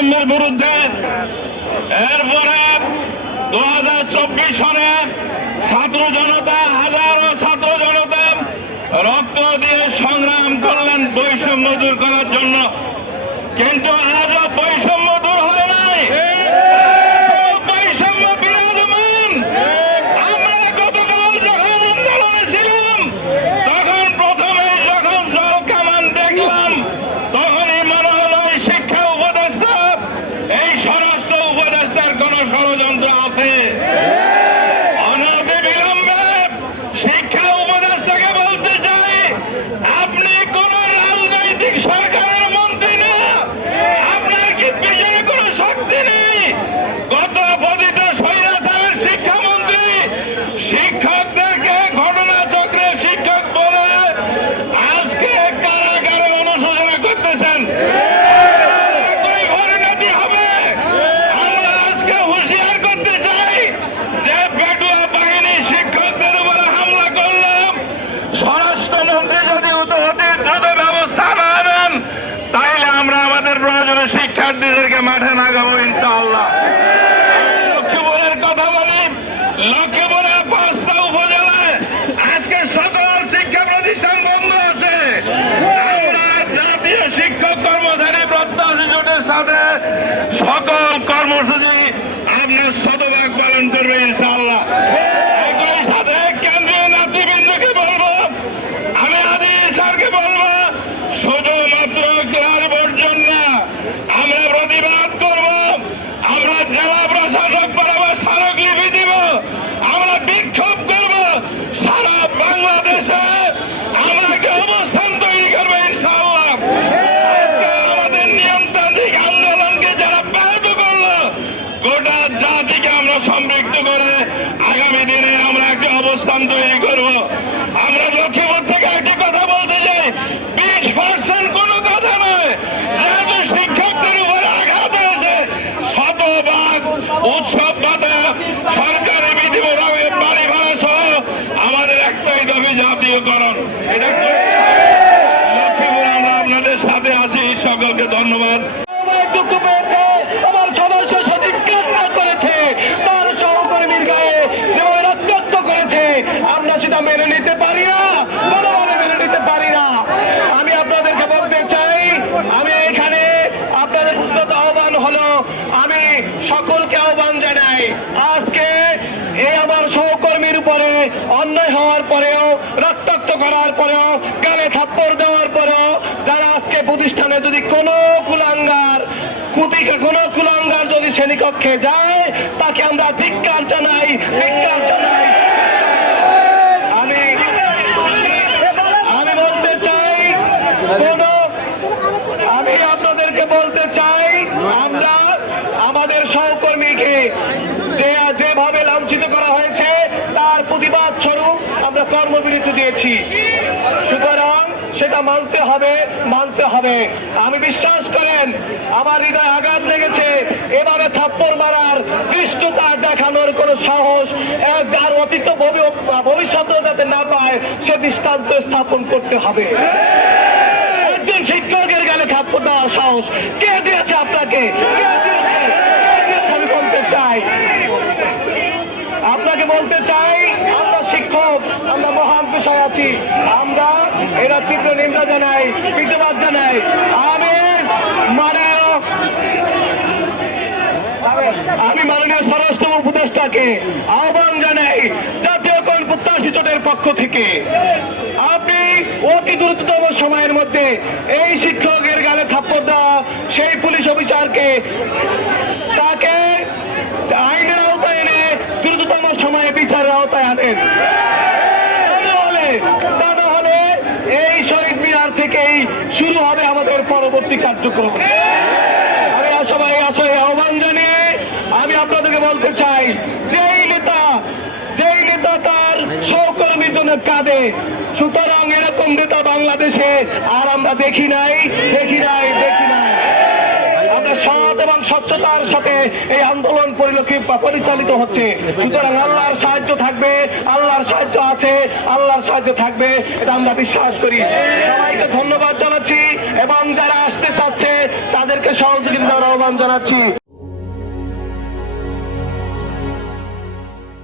বৈষম্যের বিরুদ্ধে। এরপরে 2024 সনে ছাত্র জনতা, হাজারো ছাত্র জনতা রক্ত দিয়ে সংগ্রাম করলেন বৈষম্য দূর করার জন্য, কিন্তু আজও বৈষম্য দূর হয় নাই। বৈষম্য বিরাজমান। আমরা গতকাল যখন আন্দোলনে ছিলাম, তখন প্রথমে যখন জল কামান দেখলাম, তখনই মনে হলো এই শিক্ষা উপদেষ্টা, এই স্বরাষ্ট্র উপদেষ্টার কোন ষড়যন্ত্র আছে। শিক্ষা উপদেষ্টাকে বলতে চাই, আপনি কোন রাজনৈতিক সরকারের মন্ত্রী না, আপনার কি পেছনে কোন শক্তি নেই। গত পতিত স্বৈরাচারের শিক্ষামন্ত্রী শিক্ষকদেরকে ঘটনাচক্রে শিক্ষক বলে আজকে কারাগারে অনুশোচনা করতেছেন। পরিণতি হবে। আমরা আজকে হুঁশিয়ার করতে চাই যে পেটুয়া বাহিনী শিক্ষকদের উপরে হামলা করলাম, স্বরাষ্ট্রমন্ত্রী যদি দ্রুত ব্যবস্থা না নেন, তাইলে আমরা আমাদের প্রয়োজনে শিক্ষার্থীদেরকে মাঠে লাগাবো ইনশাআল্লাহ। লক্ষ্মীপুরের কথা বলি, লক্ষ্মীপুরের 5টা উপজেলায় আজকে সকল শিক্ষা প্রতিষ্ঠান বন্ধ আছে। আমরা জাতীয় শিক্ষক কর্মচারী প্রত্যাশী জোটের সাথে সকল কর্মসূচি আপনার শতভাগ পালন করবে ইনশাআল্লাহ। একই সাথে কেন্দ্রীয় নেতৃবৃন্দকে বলবো, আমি আদি স্যারকে বলবো, শুধুমাত্র ক্লাস বর্জন না, আমরা প্রতিবাদ করব, আমরা জেলা প্রশাসক বরাবর স্মারকলিপি দিব, আমরা বিক্ষোভ করব, সারা বাংলাদেশে আমরা একটা অবস্থান তৈরি করবো ইনশাআল্লাহ। আজকে আমাদের নিয়মতান্ত্রিক আন্দোলনকে যারা ব্যাহত করলো, গোটা জাতিকে আমরা সম্পৃক্ত করে আগামী দিনে আমরা একটা অবস্থান তৈরি করব। আমরা লক্ষ্মীপুর থেকে একটি কথা বলতে চাই, 20% কোনো কথা নয়। যেহেতু শিক্ষকদের উপরে আঘাত হয়েছে, শতভাগ উৎসব ভাতা, সরকারি বিধিমূলক বাড়ি ভাড়া সহ আমাদের একটাই দাবি, জাতীয়করণ। এটা করতে হবে। লক্ষ্মীপুর আমরা আপনাদের সাথে আছি। সকলকে ধন্যবাদ। দুঃখ পেয়েছে আমার সদস্য সচিব কান্না করেছে, তার সহকর্মীর গায়ে যেভাবে রক্তাক্ত করেছে, আমরা সেটা মেনে নিতে পারি না, কোনোভাবে মেনে নিতে পারি না। আমি আপনাদেরকে বলতে চাই, আমি এখানে আপনাদের উদ্যত আহ্বান হলো, আমি সকলকে আহ্বান জানাই, আজকে এই আমার সহকর্মীর উপরে অন্যায় হওয়ার পরেও, রক্তাক্ত করার পরেও, গালে থাপ্পড় দেওয়ার পরেও, যারা আজকে প্রতিষ্ঠানে যদি কোনো কুলাঙ্গার যদি শ্রেণীকক্ষে যায়, তাকে আমরা ধিক্কার জানাই, ধিক্কার জানাই। আমি বলতে চাই, আমি আপনাদেরকে বলতে চাই, আমরা আমাদের সহকর্মীকে যেভাবে লাঞ্ছিত করা হয়েছে, তার প্রতিবাদ স্বরূপ আমরা কর্মবিরতি দিয়েছি। সুতরাং সেটা মানতে হবে। আমি বিশ্বাস করেন, আমার হৃদয়ে আঘাত লেগেছে। এভাবে থাপ্পড় মারার, দৃষ্টতা দেখানোর কোন সাহস যার অতীত ভবিষ্যৎ যাতে না পায়, সে দৃষ্টান্ত স্থাপন করতে হবে। একজন শিক্ষকের গালে থাপ্পড় দেওয়ার সাহস কে দিয়েছে আপনাকে? আমি বলতে চাই, আপনাকে বলতে চাই, আমরা শিক্ষক, আমরা মহান পেশায় আছি, আমরা এরা তীব্র নিন্দা জানাই, প্রতিবাদ জানাই। আমি মাননীয় স্বরাষ্ট্র উপদেষ্টাকে আহ্বান জানাই, জাতীয় প্রত্যাশী জোটের পক্ষ থেকে আপনি অতি দ্রুততম সময়ের মধ্যে এই শিক্ষকের গালে থাপ্পড় দেওয়া সেই পুলিশ অফিসারকে, তাকে আইনের আওতায় এনে দ্রুততম সময়ে বিচারের আওতায় আনেন। তা না হলে এই শহীদ মিনার থেকেই শুরু হবে আমাদের পরবর্তী কার্যক্রম। আমি আশায় আহ্বান জানিয়ে আমি আপনাদেরকে বলতে চাই, যেই নেতা তার সহকর্মীর জন্য কাঁদে, সুতরাং এরকম নেতা বাংলাদেশে আর আমরা দেখি নাই। আমরা সৎ এবং স্বচ্ছতার সাথে এই আন্দোলন পরিচালিত হচ্ছে। সুতরাং আল্লাহর সাহায্য থাকবে, আল্লাহর সাহায্য আছে, আল্লাহর সাহায্য থাকবে, এটা আমরা বিশ্বাস করি। সবাইকে ধন্যবাদ জানাচ্ছি এবং যারা আসতে চাচ্ছে তাদেরকে সহযোগিতা দেওয়ার আহ্বান জানাচ্ছি।